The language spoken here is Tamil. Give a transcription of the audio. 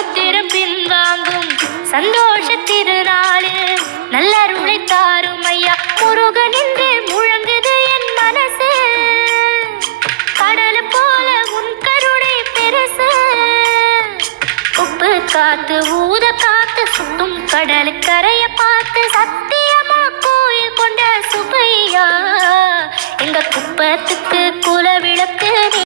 சமுத்திரம் பின்வாங்கும் சந்தோஷ திருநாளில் நல்லருளை தாரும் ஐயா முருகன் என்று முழங்குது என் மனசு. கடல் போல உன் கருணை பெருசு. உப்பு காத்து ஊத காத்து சுட்டும் கடல் கரைய பார்த்து சத்தியமா கோயில் கொண்ட சுப்பையா எங்க குப்பத்துக்கு குலவிளக்கு